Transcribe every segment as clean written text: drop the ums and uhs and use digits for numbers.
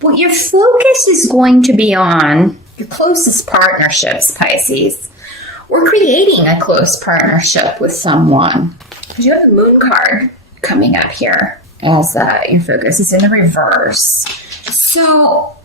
Well, your focus is going to be on your closest partnerships, Pisces. We're creating a close partnership with someone. Because you have the moon card coming up here as your focus is in the reverse. So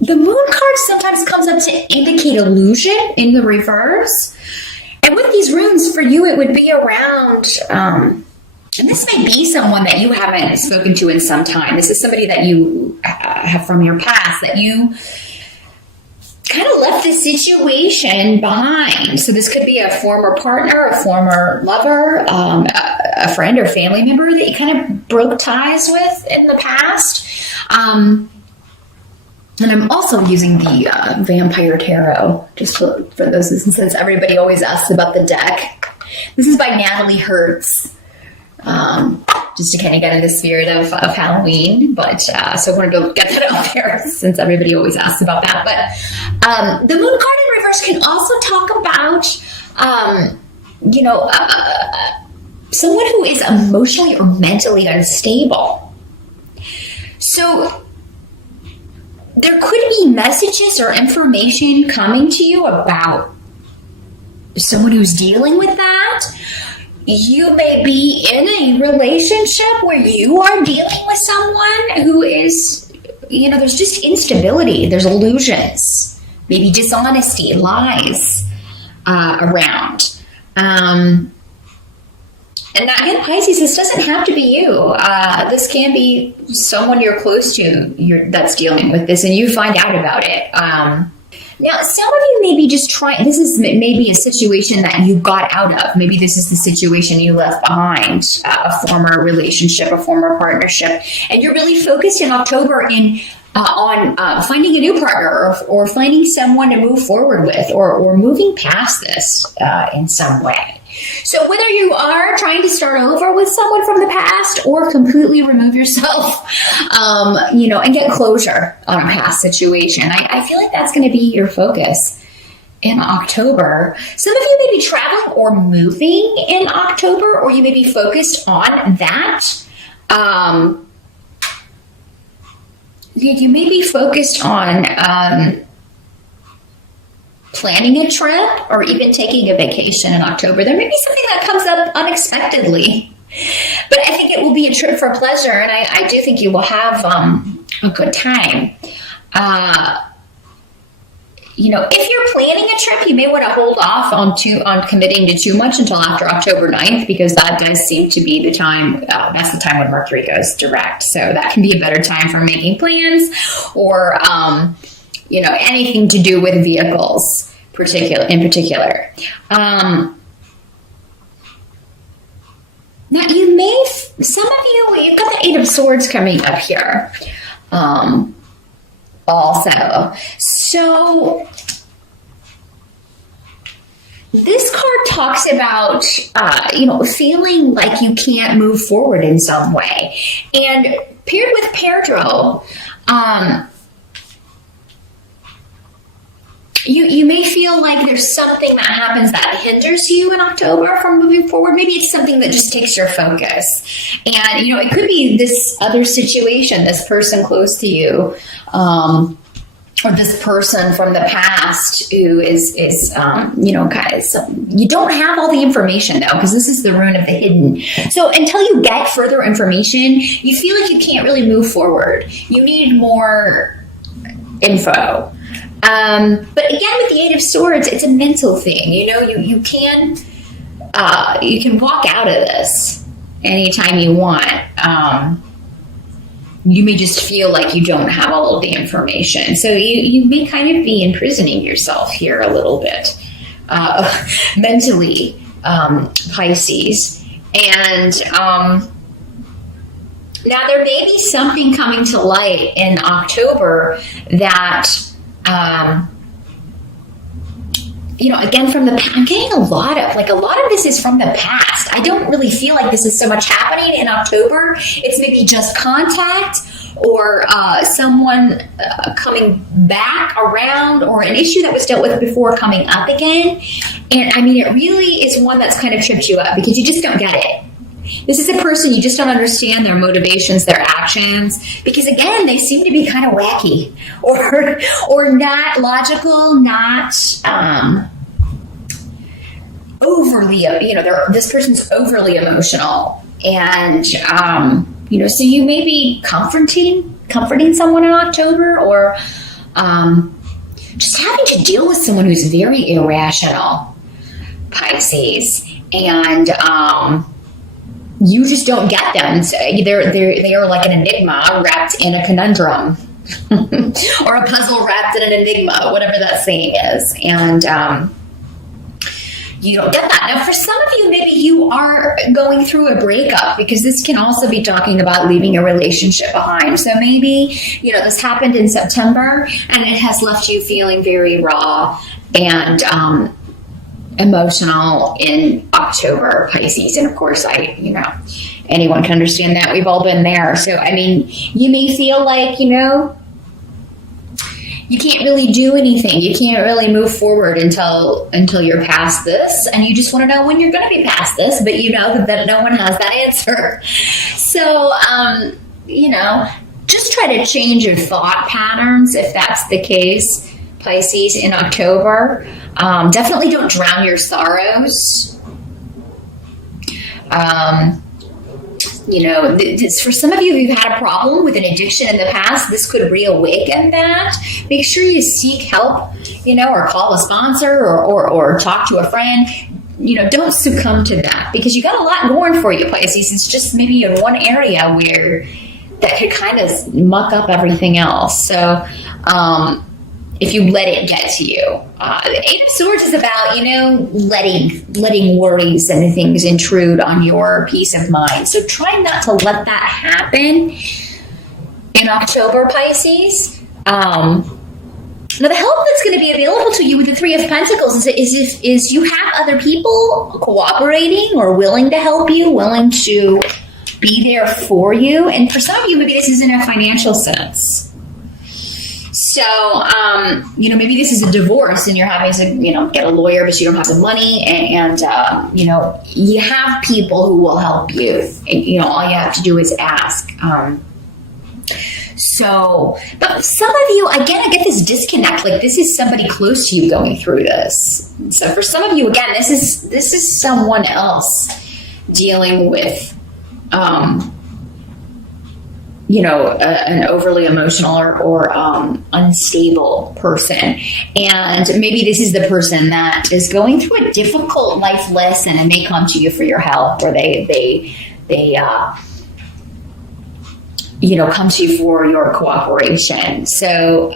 the moon card sometimes comes up to indicate illusion in the reverse. And with these runes, for you, it would be around, and this may be someone that you haven't spoken to in some time. This is somebody that you have from your past that you kind of left the situation behind. So this could be a former partner, a former lover, a friend or family member that you kind of broke ties with in the past. And I'm also using the Vampire Tarot, just for those, since everybody always asks about the deck. This is by Natalie Hertz, just to kind of get in the spirit of Halloween. But so I want to go get that out there since everybody always asks about that. But the moon card in reverse can also talk about, someone who is emotionally or mentally unstable. So there could be messages or information coming to you about someone who's dealing with that. You may be in a relationship where you are dealing with someone who is, there's just instability. There's illusions, maybe dishonesty, lies around. And again, Pisces, this doesn't have to be you. This can be someone you're close to that's dealing with this, and you find out about it. Now, some of you may be just trying, this is maybe a situation that you got out of. Maybe this is the situation you left behind, a former relationship, a former partnership, and you're really focused in October on finding a new partner or finding someone to move forward with or moving past this in some way. So whether you are trying to start over with someone from the past or completely remove yourself, and get closure on a past situation, I feel like that's going to be your focus in October. Some of you may be traveling or moving in October, or you may be focused on that. You may be focused on planning a trip or even taking a vacation in October. There may be something that comes up unexpectedly, but I think it will be a trip for pleasure, and I do think you will have a good time. If you're planning a trip, you may want to hold off on committing to too much until after October 9th, because that does seem to be the time, that's the time when Mercury goes direct. So that can be a better time for making plans or, anything to do with vehicles in particular. Now some of you've got the Eight of Swords coming up here. Also. So this card talks about, feeling like you can't move forward in some way. And paired with Pedro, you may feel like there's something that happens that hinders you in October from moving forward. Maybe it's something that just takes your focus. And, it could be this other situation, this person close to you, or this person from the past who is you don't have all the information though, because this is the rune of the hidden. So until you get further information, you feel like you can't really move forward. You need more info. But again, with the Eight of Swords, it's a mental thing. You can walk out of this anytime you want. You may just feel like you don't have all of the information. So you may kind of be imprisoning yourself here a little bit, mentally, Pisces. And, now there may be something coming to light in October that, again, from the past, I'm getting a lot of this is from the past. I don't really feel like this is so much happening in October. It's maybe just contact or someone coming back around, or an issue that was dealt with before coming up again. And it really is one that's kind of tripped you up because you just don't get it. This is a person you just don't understand their motivations, their actions, because again, they seem to be kind of wacky or not logical, not overly, this person's overly emotional. And, so you may be comforting someone in October, or just having to deal with someone who's very irrational, Pisces. And you just don't get them. So they are like an enigma wrapped in a conundrum, or a puzzle wrapped in an enigma, whatever that saying is. And you don't get that. Now, for some of you, maybe you are going through a breakup, because this can also be talking about leaving a relationship behind. So maybe, this happened in September and it has left you feeling very raw and emotional in October, Pisces. And of course, anyone can understand that. We've all been there. So, you may feel like, you can't really do anything. You can't really move forward until you're past this. And you just want to know when you're going to be past this, but you know that no one has that answer. So, just try to change your thought patterns if that's the case, Pisces, in October. Definitely don't drown your sorrows. For some of you who've had a problem with an addiction in the past, this could reawaken that. Make sure you seek help, or call a sponsor or talk to a friend. Don't succumb to that, because you got a lot going for you, Pisces. It's just maybe in one area where that could kind of muck up everything else. So, if you let it get to you. The Eight of Swords is about, letting worries and things intrude on your peace of mind. So try not to let that happen in October, Pisces. Now, the help that's going to be available to you with the Three of Pentacles is you have other people cooperating or willing to help you, willing to be there for you. And for some of you, maybe this is in a financial sense. So, maybe this is a divorce and you're having to, get a lawyer, but you don't have the money. And you have people who will help you. And, all you have to do is ask. But some of you, again, I get this disconnect. Like, this is somebody close to you going through this. So for some of you, again, this is someone else dealing with, an overly emotional or unstable person. And maybe this is the person that is going through a difficult life lesson and they come to you for your help, or they come to you for your cooperation. So,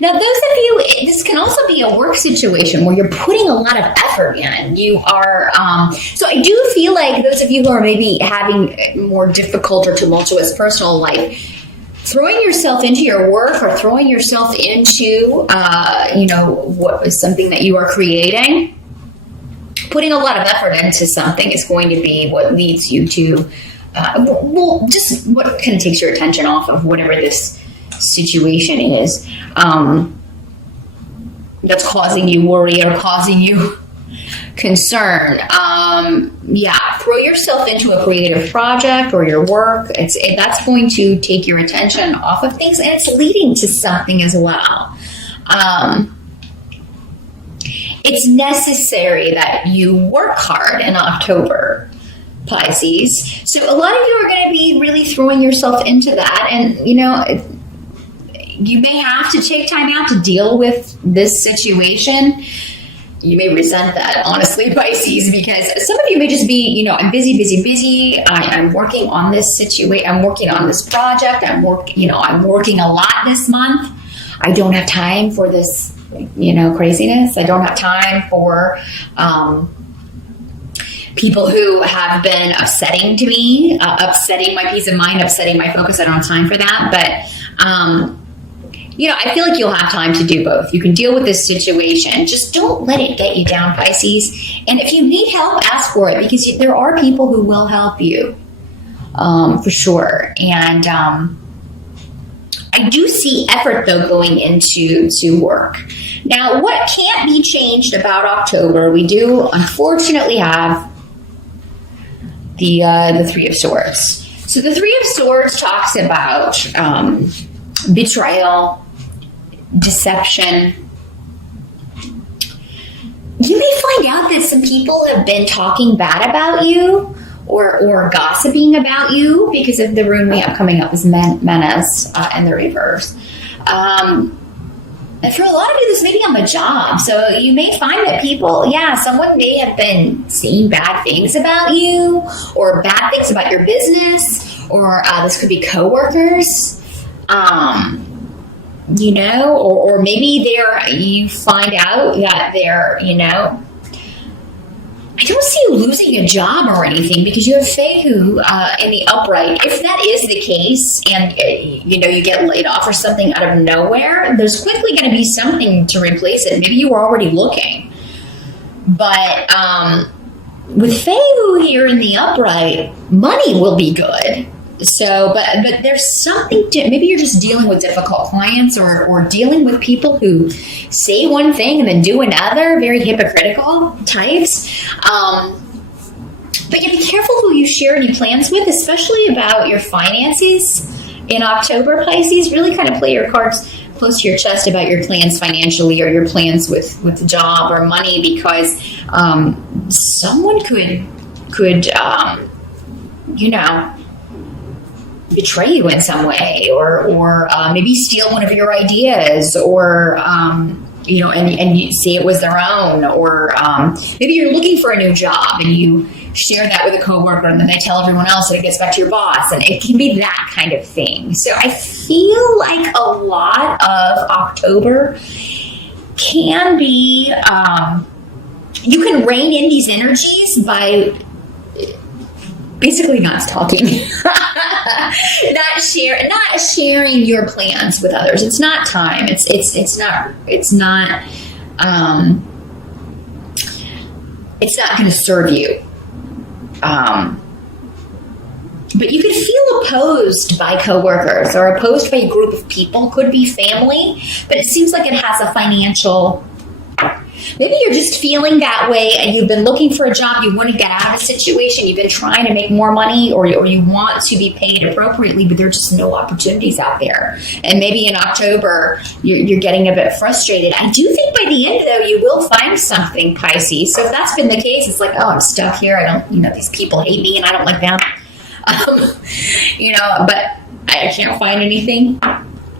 now, those of you, this can also be a work situation where you're putting a lot of effort in. You are, so I do feel like those of you who are maybe having more difficult or tumultuous personal life, throwing yourself into your work or throwing yourself into, what is something that you are creating, putting a lot of effort into something is going to be what leads you to, just what kind of takes your attention off of whatever this situation is that's causing you worry or causing you concern. Throw yourself into a creative project or your work. That's going to take your attention off of things, and it's leading to something as well. It's necessary that you work hard in October, Pisces. So a lot of you are going to be really throwing yourself into that, and you may have to take time out to deal with this situation. You may resent that, honestly, Pisces, because some of you may just be, I'm busy. I'm working on this situation. I'm working on this project. I'm working a lot this month. I don't have time for this, craziness. I don't have time for people who have been upsetting to me, upsetting my peace of mind, upsetting my focus. I don't have time for that. But, I feel like you'll have time to do both. You can deal with this situation. Just don't let it get you down, Pisces. And if you need help, ask for it, because there are people who will help you, for sure. And I do see effort, though, going into work. Now, what can't be changed about October, we do unfortunately have the Three of Swords. So the Three of Swords talks about betrayal, deception. You may find out that some people have been talking bad about you or gossiping about you because of the rune we have coming up is Menace in the reverse. And for a lot of you, this may be on the job. So you may find that people, someone may have been saying bad things about you or bad things about your business, or this could be coworkers, or maybe you find out that they're, I don't see you losing a job or anything because you have Fehu in the upright. If that is the case and, you get laid off or something out of nowhere, there's quickly going to be something to replace it. Maybe you were already looking. But with Fehu here in the upright, money will be good. So, but there's something maybe you're just dealing with difficult clients or dealing with people who say one thing and then do another, very hypocritical types. But be careful who you share any plans with, especially about your finances in October, Pisces. Really kind of play your cards close to your chest about your plans financially or your plans with the job or money, because someone could betray you in some way, or maybe steal one of your ideas, or and you say it was their own, or maybe you're looking for a new job and you share that with a coworker and then they tell everyone else and it gets back to your boss, and it can be that kind of thing. So I feel like a lot of October can be you can rein in these energies by basically not talking, not sharing your plans with others. It's not time. It's not going to serve you. But you could feel opposed by coworkers or opposed by a group of people. Could be family, but it seems like it has a financial. Maybe you're just feeling that way and you've been looking for a job, you want to get out of a situation, you've been trying to make more money, or you want to be paid appropriately, but there are just no opportunities out there. And maybe in October, you're getting a bit frustrated. I do think by the end, though, you will find something, Pisces. So if that's been the case, it's like, oh, I'm stuck here. I don't, these people hate me and I don't like them. But I can't find anything.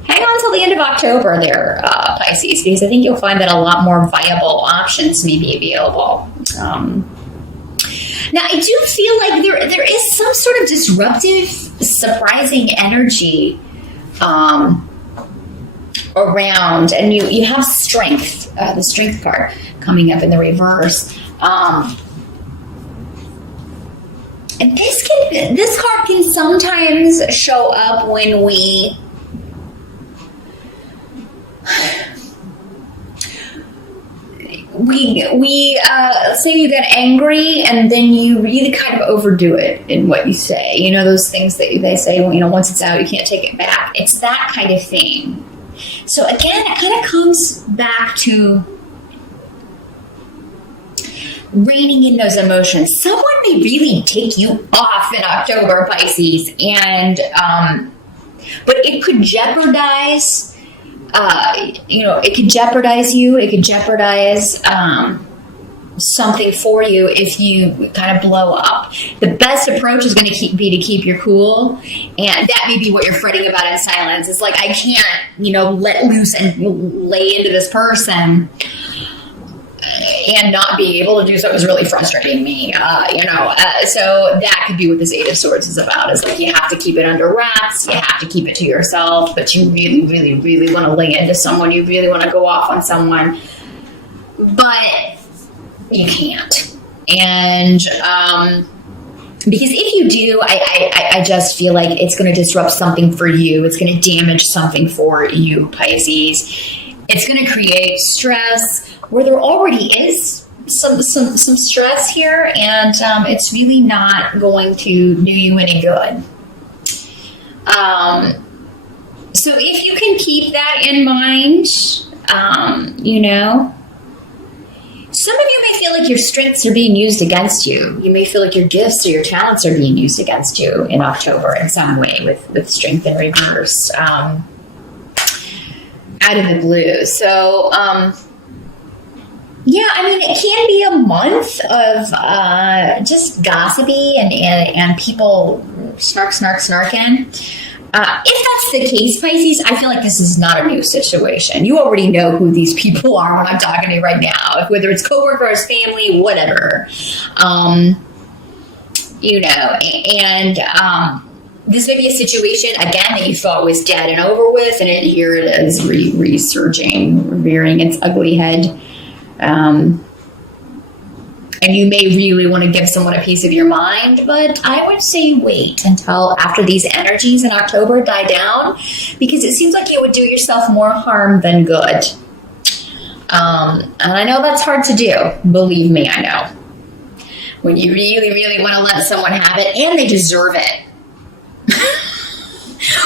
Hang on till the end of October there, Pisces, because I think you'll find that a lot more viable options may be available. Now, I do feel like there is some sort of disruptive, surprising energy around, and you have strength, the strength card coming up in the reverse. And this card can sometimes show up when we say you get angry and then you really kind of overdo it in what you say. Those things that they say, once it's out, you can't take it back. It's that kind of thing. So again, it kind of comes back to reining in those emotions. Someone may really take you off in October, Pisces, and but it could jeopardize it could jeopardize you. It could jeopardize something for you if you kind of blow up. The best approach is going to be to keep your cool, and that may be what you're fretting about in silence. It's like, I can't, let loose and lay into this person and not be able to do so. It was really frustrating me, so that could be what this Eight of Swords is about. Is like, you have to keep it under wraps, you have to keep it to yourself, but you really, really, really want to lay into someone, you really want to go off on someone, but you can't. And because if you do, I just feel like it's going to disrupt something for you. It's going to damage something for you, Pisces. It's going to create stress where there already is some stress here, and it's really not going to do you any good. So if you can keep that in mind, Some of you may feel like your strengths are being used against you. You may feel like your gifts or your talents are being used against you in October in some way with strength in reverse, out of the blue. So, yeah, I mean, it can be a month of just gossipy and people snarking. If that's the case, Pisces, I feel like this is not a new situation. You already know who these people are when I'm talking to you right now, whether it's coworkers, family, whatever. This may be a situation, again, that you thought was dead and over with, and here it is resurging, rearing its ugly head. And you may really want to give someone a piece of your mind, but I would say wait until after these energies in October die down, because it seems like you would do yourself more harm than good. And I know that's hard to do. Believe me, I know. When you really, really want to let someone have it, and they deserve it.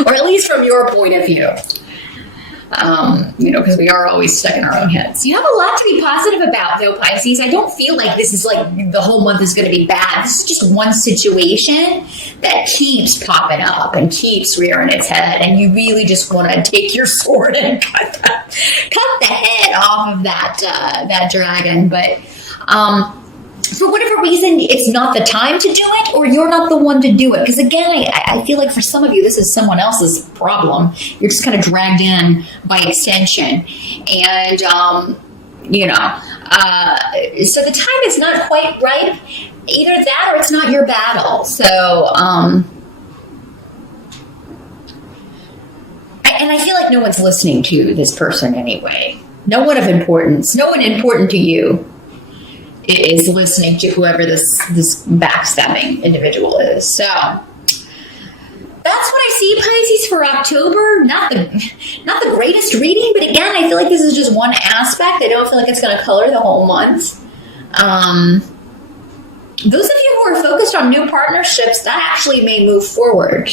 Or at least from your point of view. Because we are always stuck in our own heads. You have a lot to be positive about, though, Pisces. I don't feel like this is like the whole month is going to be bad. This is just one situation that keeps popping up and keeps rearing its head, and you really just want to take your sword and cut the head off of that dragon. But for whatever reason, it's not the time to do it, or you're not the one to do it. Because again, I feel like for some of you, this is someone else's problem. You're just kind of dragged in by extension. And, so the time is not quite right. Either that or it's not your battle. So, and I feel like no one's listening to this person anyway. No one of importance. No one important to you is listening to whoever this backstabbing individual is. So that's what I see, Pisces, for October. Not the greatest reading, but again, I feel like this is just one aspect. I don't feel like it's going to color the whole month. Those of you who are focused on new partnerships, that actually may move forward,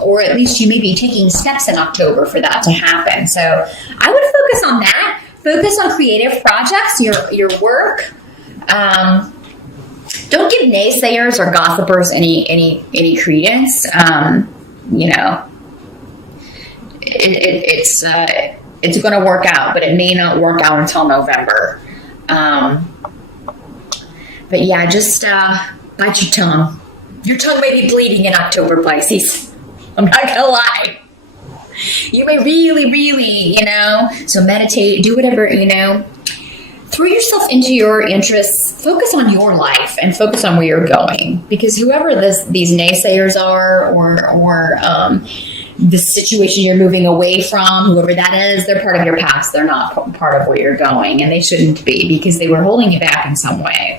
or at least you may be taking steps in October for that to happen. So I would focus on that. Focus on creative projects, your work. Don't give naysayers or gossipers any credence. It's going to work out, but it may not work out until November. But yeah, just bite your tongue. Your tongue may be bleeding in October, Pisces. I'm not gonna lie. You may really, really, so meditate, do whatever, throw yourself into your interests, focus on your life, and focus on where you're going. Because whoever these naysayers are, or the situation you're moving away from, whoever that is, they're part of your past. They're not part of where you're going, and they shouldn't be, because they were holding you back in some way.